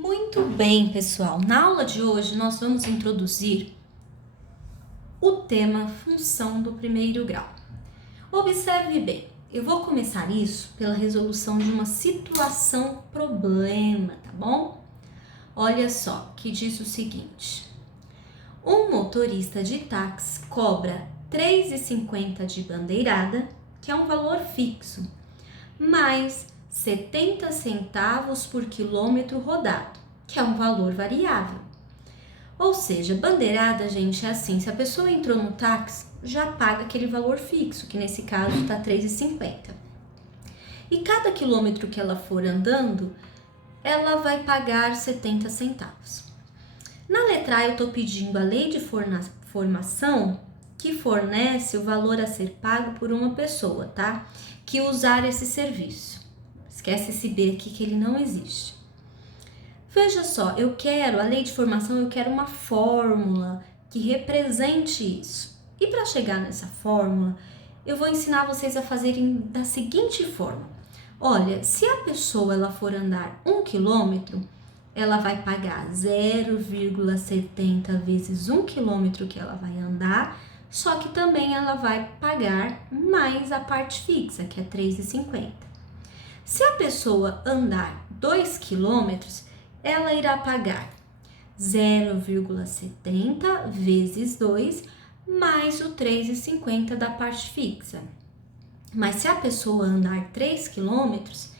Muito bem, pessoal. Na aula de hoje, nós vamos introduzir o tema função do primeiro grau. Observe bem, eu vou começar isso pela resolução de uma situação problema, tá bom? Olha só, que diz o seguinte: um motorista de táxi cobra R$ 3,50 de bandeirada, que é um valor fixo, mais 70 centavos por quilômetro rodado, que é um valor variável. Ou seja, bandeirada, gente, é assim, se a pessoa entrou no táxi, já paga aquele valor fixo, que nesse caso está R$ 3,50. E cada quilômetro que ela for andando, ela vai pagar 70 centavos. Na letra A, eu estou pedindo a lei de formação que fornece o valor a ser pago por uma pessoa, tá? Que usar esse serviço. Esquece esse B aqui que ele não existe. Veja só, a lei de formação, eu quero uma fórmula que represente isso. E para chegar nessa fórmula, eu vou ensinar vocês a fazerem da seguinte forma. Olha, se a pessoa ela for andar 1 quilômetro, ela vai pagar 0,70 vezes 1 quilômetro que ela vai andar, só que também ela vai pagar mais a parte fixa, que é R$ 3,50. Se a pessoa andar 2 quilômetros, ela irá pagar 0,70 vezes 2 mais o 3,50 da parte fixa. Mas se a pessoa andar 3 quilômetros,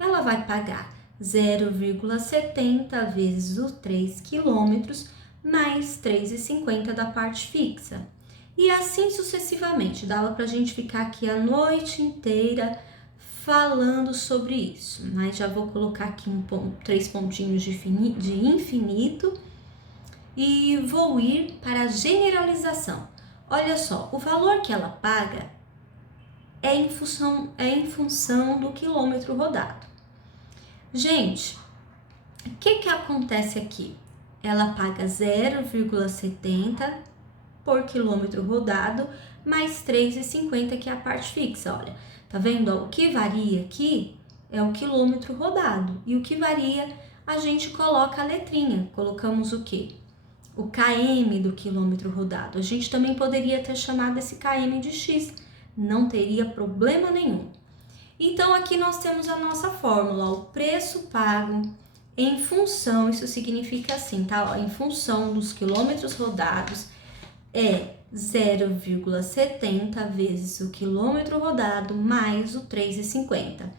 ela vai pagar 0,70 vezes o 3 quilômetros mais 3,50 da parte fixa. E assim sucessivamente. Dava para a gente ficar aqui a noite inteira falando sobre isso, mas já vou colocar aqui 3 pontinhos de infinito e vou ir para a generalização. Olha só, o valor que ela paga é em função do quilômetro rodado. Gente, o que acontece aqui? Ela paga 0,70 por quilômetro rodado mais 3,50 que é a parte fixa, olha. Tá vendo? O que varia aqui é o quilômetro rodado. E o que varia, a gente coloca a letrinha. Colocamos o quê? O km do quilômetro rodado. A gente também poderia ter chamado esse km de x. Não teria problema nenhum. Então, aqui nós temos a nossa fórmula. O preço pago em função, isso significa assim, tá? Em função dos quilômetros rodados é 0,70 vezes o quilômetro rodado mais o 3,50.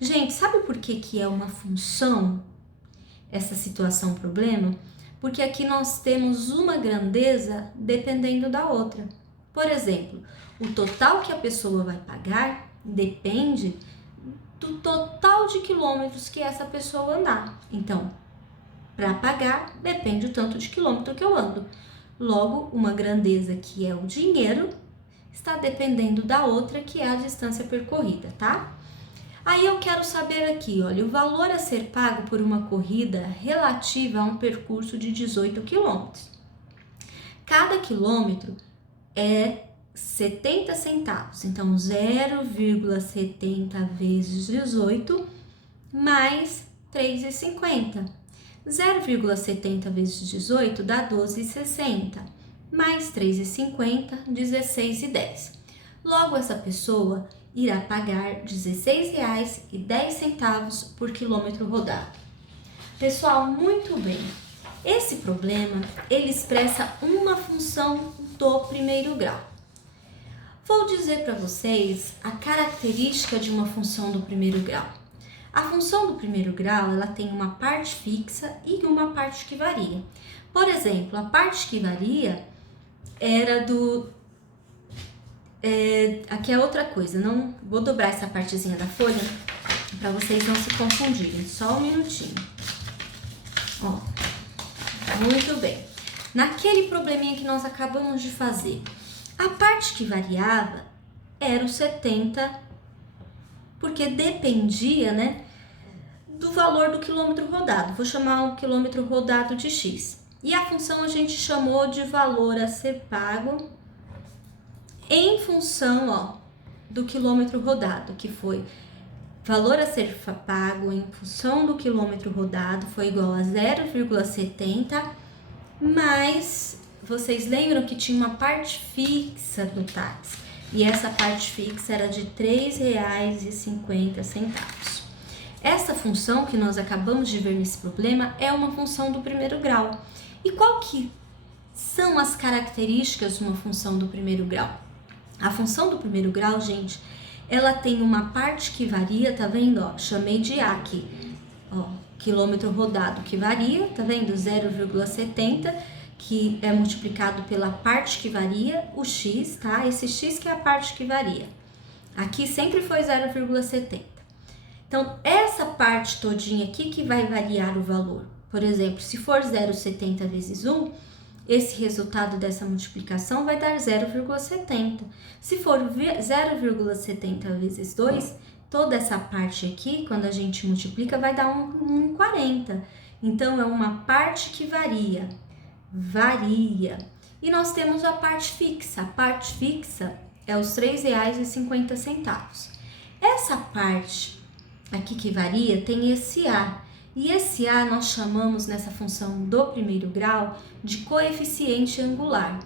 Gente, sabe por que é uma função essa situação problema? Porque aqui nós temos uma grandeza dependendo da outra. Por exemplo, o total que a pessoa vai pagar depende do total de quilômetros que essa pessoa andar. Então, para pagar, depende do tanto de quilômetro que eu ando. Logo, uma grandeza que é o dinheiro está dependendo da outra, que é a distância percorrida, tá? Aí eu quero saber aqui, olha, o valor a ser pago por uma corrida relativa a um percurso de 18 quilômetros. Cada quilômetro é 70 centavos, então 0,70 vezes 18 mais 3,50. 0,70 vezes 18 dá 12,60, mais 3,50, 16,10. Logo, essa pessoa irá pagar R$ 16,10 por quilômetro rodado. Pessoal, muito bem. Esse problema, ele expressa uma função do primeiro grau. Vou dizer para vocês a característica de uma função do primeiro grau. A função do primeiro grau, ela tem uma parte fixa e uma parte que varia. Por exemplo, a parte que varia era aqui é outra coisa, não vou dobrar essa partezinha da folha para vocês não se confundirem, só um minutinho. Ó, muito bem. Naquele probleminha que nós acabamos de fazer, a parte que variava era o 70, porque dependia, né, do valor do quilômetro rodado. Vou chamar o quilômetro rodado de x. E a função a gente chamou de valor a ser pago em função, ó, do quilômetro rodado, que foi valor a ser pago em função do quilômetro rodado foi igual a 0,70, mas vocês lembram que tinha uma parte fixa do táxi, e essa parte fixa era de R$ 3,50. Essa função que nós acabamos de ver nesse problema é uma função do primeiro grau. E qual que são as características de uma função do primeiro grau? A função do primeiro grau, gente, ela tem uma parte que varia, tá vendo? Ó, chamei de A aqui, ó, quilômetro rodado que varia, tá vendo? 0,70, que é multiplicado pela parte que varia, o x, tá? Esse x que é a parte que varia. Aqui sempre foi 0,70. Então, essa parte todinha aqui que vai variar o valor. Por exemplo, se for 0,70 vezes 1, esse resultado dessa multiplicação vai dar 0,70. Se for 0,70 vezes 2, toda essa parte aqui, quando a gente multiplica, vai dar 1,40. Então, é uma parte que varia. E nós temos a parte fixa. A parte fixa é os R$ 3,50. Essa parte aqui que varia tem esse A. E esse A nós chamamos nessa função do primeiro grau de coeficiente angular.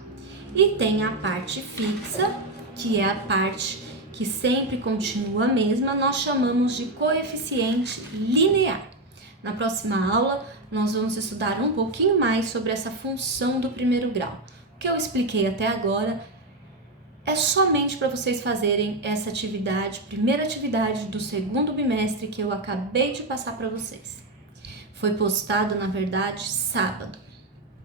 E tem a parte fixa, que é a parte que sempre continua a mesma, nós chamamos de coeficiente linear. Na próxima aula, nós vamos estudar um pouquinho mais sobre essa função do primeiro grau. O que eu expliquei até agora é somente para vocês fazerem essa atividade, primeira atividade do segundo bimestre que eu acabei de passar para vocês. Foi postado, na verdade, sábado.